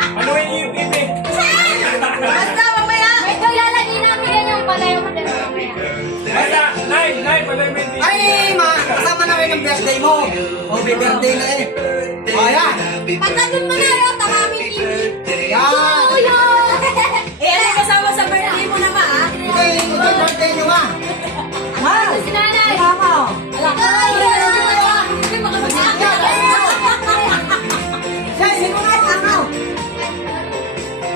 Ano yung ibig? Basta mamaya. Ito lalagay namin yan yung palayo mo din mamaya. Basta, Nay, pala yung ibig. Ay, kasama na rin ang birthday mo. O, may birthday na eh. O, yan. Pagkatun mo na yun, tamamin TV. Yan. Uyo! Ano kasama sa birthday mo naman, ha? Ito yung birthday nyo, ma. Ma. Si nanay! Mama. Alam ko. Yan, sino nga takaw?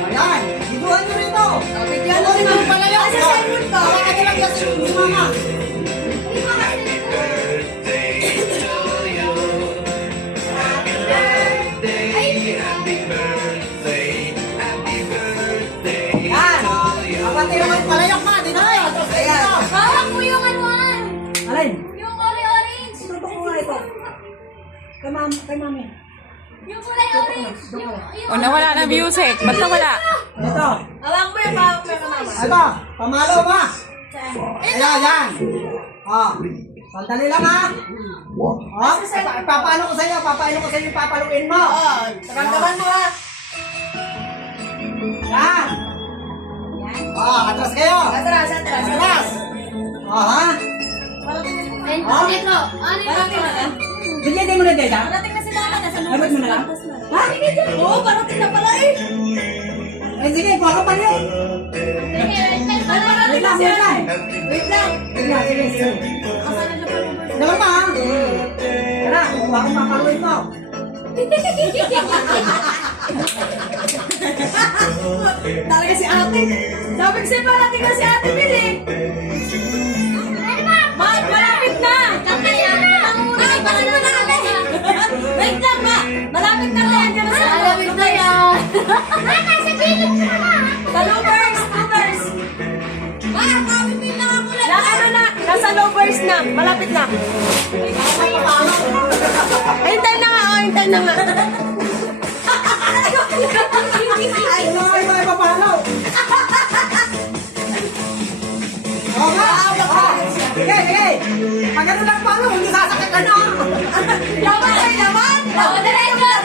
Ayan, biduhan nyo rito. Bigyan mo rin ang palayo sa cellphone ko. Wala ka lang kasi si mama. Yan. Kapatid naman palayok ma, di na kayo. Ayan. Hawak mo yung anuan! Alin? Yung orange! Ito ko nga ito. Kay mami. Yung kulay orange! O, nawala na music. Ba't nawala? Ito. Hawak mo yung pawak mo yung mama. Ito. Pamalo ma. Ayan, yan. Oh. Sandali lang ha. Oh, papalo ko sa iyo yung papaluin mo. Oo, taramdaman mo, ha? Yan. Oh, atras kayo. Atras. Atras. Oh, ha? And Oh? ito, ano yung Parating na lang. Bigyan din mo na data. Parating na si mama, nasa Abot lupas mo na lang. Ha? Oo, parating na pala eh. Eh, sige, kuha ka pa rin. Parating na si ate. Wait lang. Sige. Kasana siya pa yung Dapat pa, ha? Tara, kuha ko papaluin mo. Talaga si ate. Sabi ko sa'yo, parating na si ate Billy. Malapit na. Parating mo na kami. Wait lang, ma. Malapit na kaya dyan sa Malamig na yan! Sa lovers. Ma, kami din nakakulat. Ano na? Nasa lovers na. Malapit na. Hintay na nga. Hintay na nga. Ay, papalo. Oo nga. Sige. Pag ano lang palo, hindi sasakit ka na. Laban tayo naman. Laban diretso.